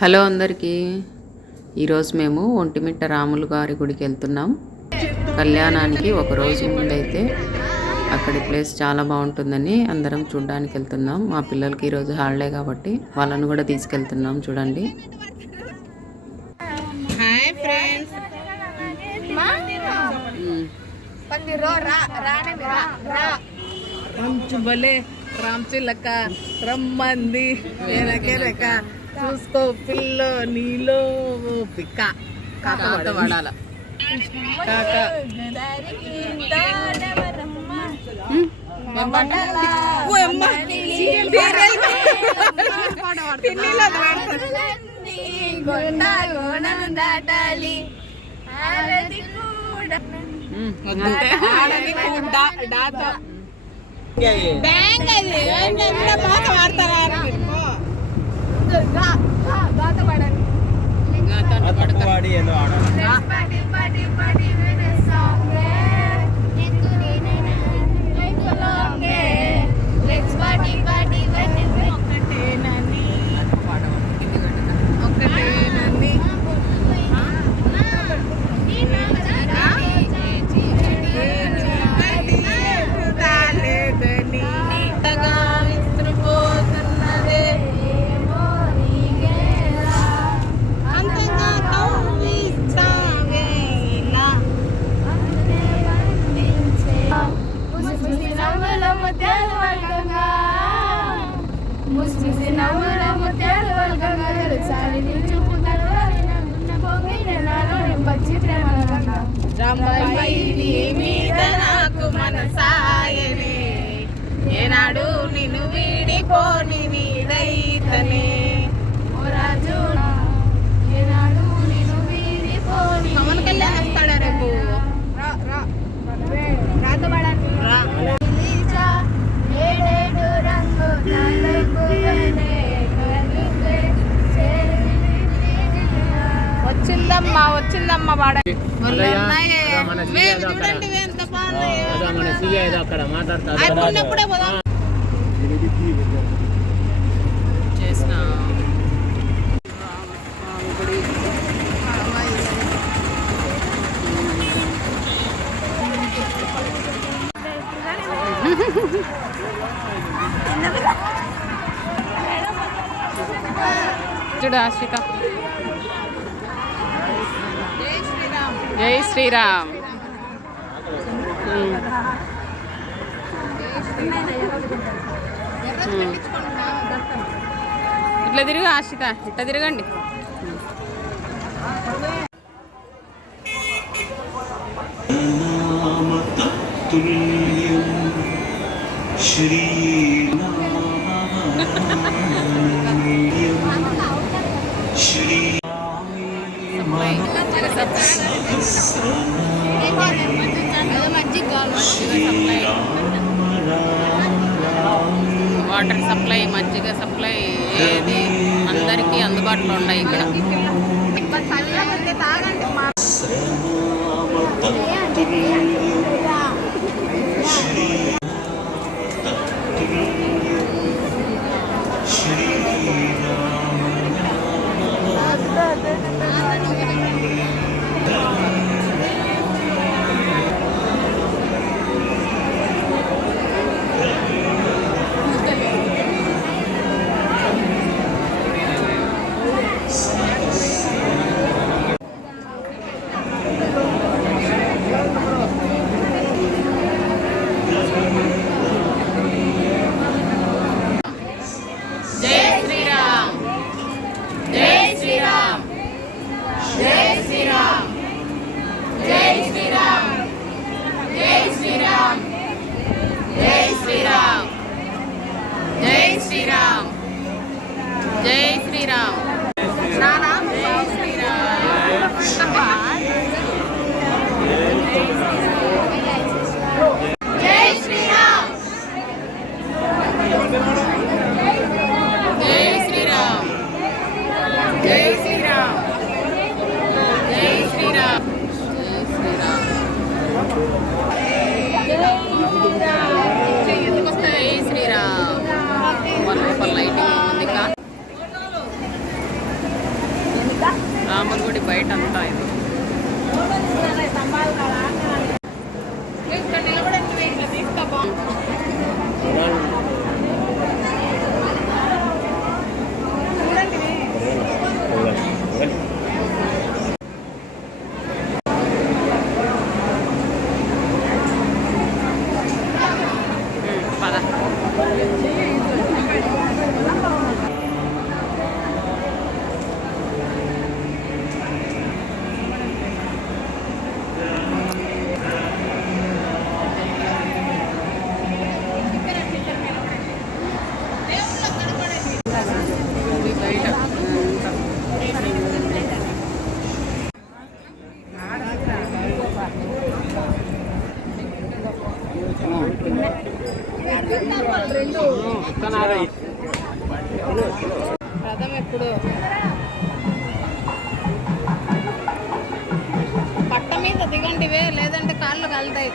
Hello అందరికీ. ఈరోజు మేము ఒంటిమిట్ట రాములు గారి గుడికి వెళ్తున్నాం. కళ్యాణానికి ఒక రోజు ముందైతే అక్కడి ప్లేస్ చాలా బాగుంటుందని అందరం చూడడానికి వెళ్తున్నాం. మా పిల్లలకి ఈరోజు హాలిడే కాబట్టి వాళ్ళను కూడా తీసుకెళ్తున్నాం. చూడండి. Hi friends. భలే రామచిలక రమ్మంది వెనకెరక చూసుకో పిల్లో నీలో పిక్క కాక వాడాల కాక నాకు మనసాయనే ఏనాడు నిన్ను వీడిపోని వీడైతనే రాజు ఏనాడు నిన్ను వీడిపోని పవన్ కళ్యాణ్ వస్తాడా రేపు వచ్చిందమ్మా వాడ చేసిన చూడు ఆశ్రిక. జై శ్రీరామ్. ఇట్లా తిరుగు ఆశ్రిత, ఇట్లా తిరగండి. వాటర్ సప్లై, మజ్జిగ సప్లై ఏది అందరికీ అందుబాటులో ఉన్నాయి ఇక్కడ. రాముల గుడి బయట అంతా ఇది. ఇక్కడ నిలబడండి, ఇట్లా తీస్తా పద. రథం ఎప్పుడు పట్ట మీద దిగండివే, లేదంటే కాళ్ళు కలుతాయి.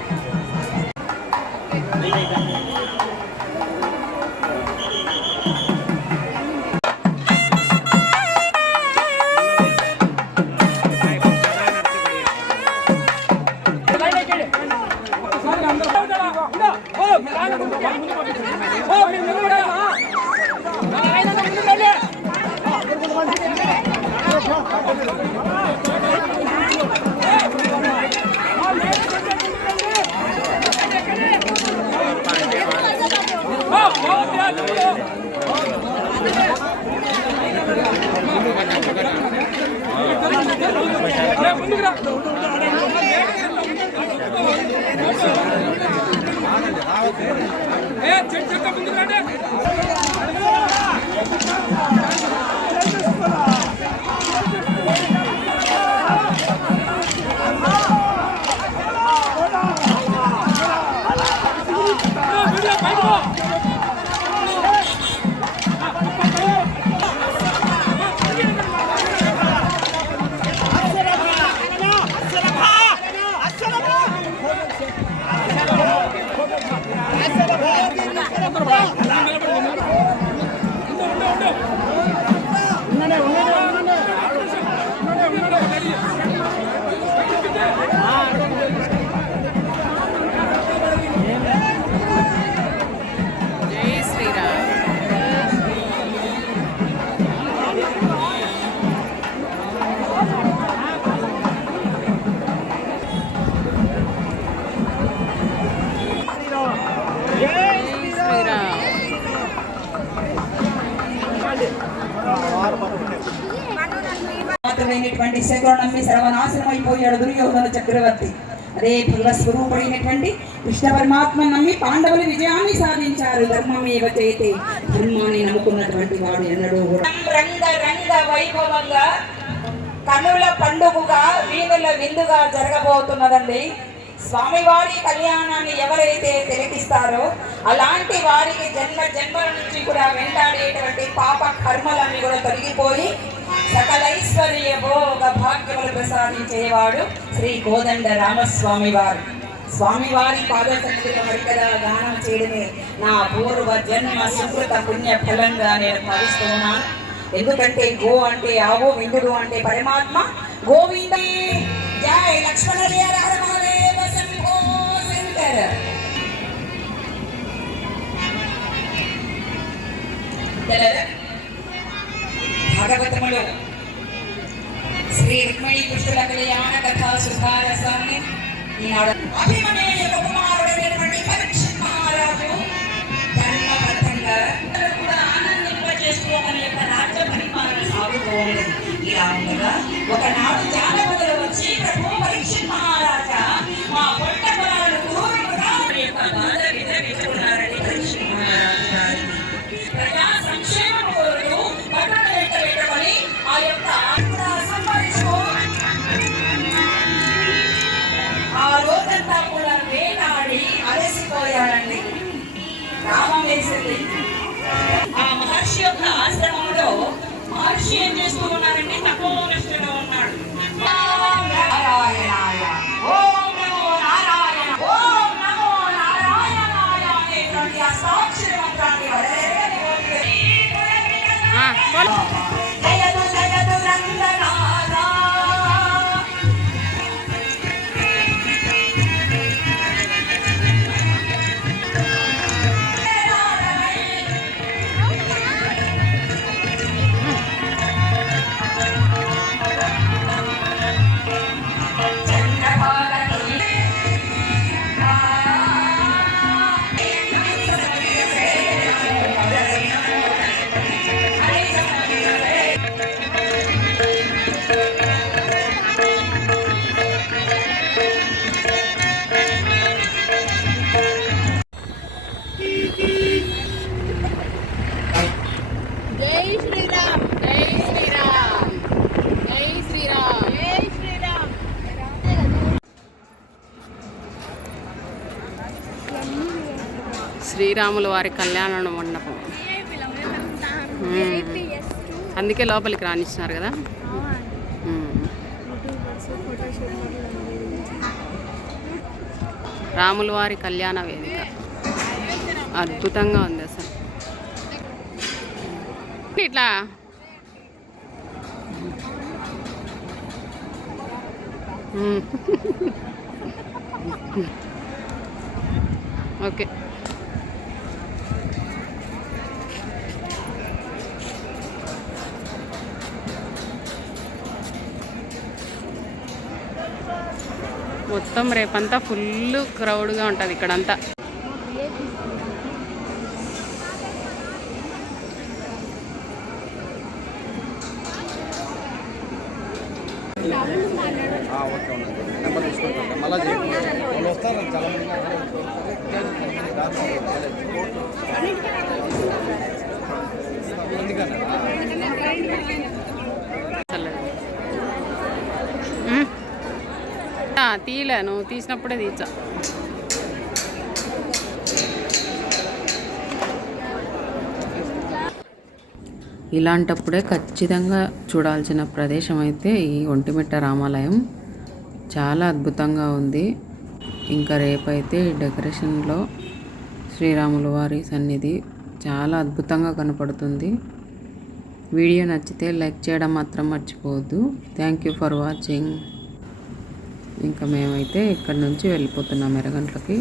మాత్రమైనటువంటి శకునమ్మి సర్వనాశనమైపోయాడు దుర్యోధన చక్రవర్తి. అదే పూర్వస్వరూపుడైనటువంటి కృష్ణ పరమాత్మ నమ్మి పాండవులు విజయాన్ని సాధించారు. ధర్మమేవ చేతే, ధర్మాన్ని నమ్ముకున్నటువంటి వాడు ఎన్నడూ రంగ రంగ వైభవంగా కనుల పండుగగా వీణుల విందుగా జరగబోతున్నదండి. స్వామివారి కళ్యాణాన్ని ఎవరైతే తిలకిస్తారో అలాంటి వారికి జన్మ జన్మల నుంచి కూడా వెంటాడేటువంటి పాప కర్మలన్నీ కూడా తొలగిపోయి సకలైశ్వర్య భోగ భాగ్యములు ప్రసాదించేవాడు శ్రీ కోదండ రామస్వామి వారు. స్వామివారి పాదసన్నిధిలో హరికథ గానం చేయడమే నా పూర్వ జన్మ సుకృత పుణ్య ఫలంగా నేను భావిస్తూ ఉన్నాను. ఎందుకంటే గో అంటే ఆవు, విందుడు అంటే పరమాత్మ. గోవింద జై లక్ష్మణ మహాదేవ శంభో శంకర. భాగవతములో శ్రీ రుక్మిణీ కృష్ణుల కళ్యాణ కథా సుధారసాన్ని ఈనాడు అభిమన్యుని యొక్క కుమారుడైనటువంటి పరీక్షిత్ మహారాజు ధర్మబద్ధంగా కూడా ఆనందింపచేసుకోమని యొక్క రాజ్య పరిపాలన సాగుతూ ఉండేది. ఇలా ఉండగా ఒకనాడు జానపదులు వచ్చి ప్రభు పరీక్షిత్ మహారాజా మా పొట్ట పొలాలను యొక్క బాధ విన్నవించుకున్నారని పరీక్షిత్ మహారాజు గారిని ప్రజా సంక్షేమం కోరుతూ పట్టణ పెట్టుకొని ఆ యొక్క సంపాదించుకో ఆ రోజంతా కూడా వేటాడి అలసిపోయాడండి. రామం వేసింది. ఆ మహర్షి యొక్క ఆశ్రమంలో మహర్షి ఏం చేస్తూ ఉన్నారంటే తపోనిష్టలో ఉన్నాడు. నారాయణాయ ఓం నమో నారాయణ ఓం నమో నారాయణాయ అనేటువంటి ఆ సాక్షి మంత్రాన్ని జయదు జయదు రంగనాథ శ్రీరాముల వారి కళ్యాణ మండపం. అందుకే లోపలికి రానిస్తున్నారు కదా. రాముల వారి కళ్యాణ వేదిక అద్భుతంగా ఉంది అసలు. ఇట్లా ఓకే. మొత్తం రేపంతా ఫుల్ క్రౌడ్గా ఉంటుంది ఇక్కడంతా. తీయలే, నువ్వు తీసినప్పుడే తీర్చా. ఇలాంటప్పుడే ఖచ్చితంగా చూడాల్సిన ప్రదేశం అయితే ఈ ఒంటిమిట్ట రామాలయం. చాలా అద్భుతంగా ఉంది. ఇంకా రేపైతే డెకరేషన్లో శ్రీరాముల వారి సన్నిధి చాలా అద్భుతంగా కనపడుతుంది. వీడియో నచ్చితే లైక్ చేయడం మాత్రం మర్చిపోవద్దు. Thank you for watching. ఇంకా మేమైతే ఇక్కడి నుంచి వెళ్ళిపోతున్నాం ఎర్రగంట్లకి.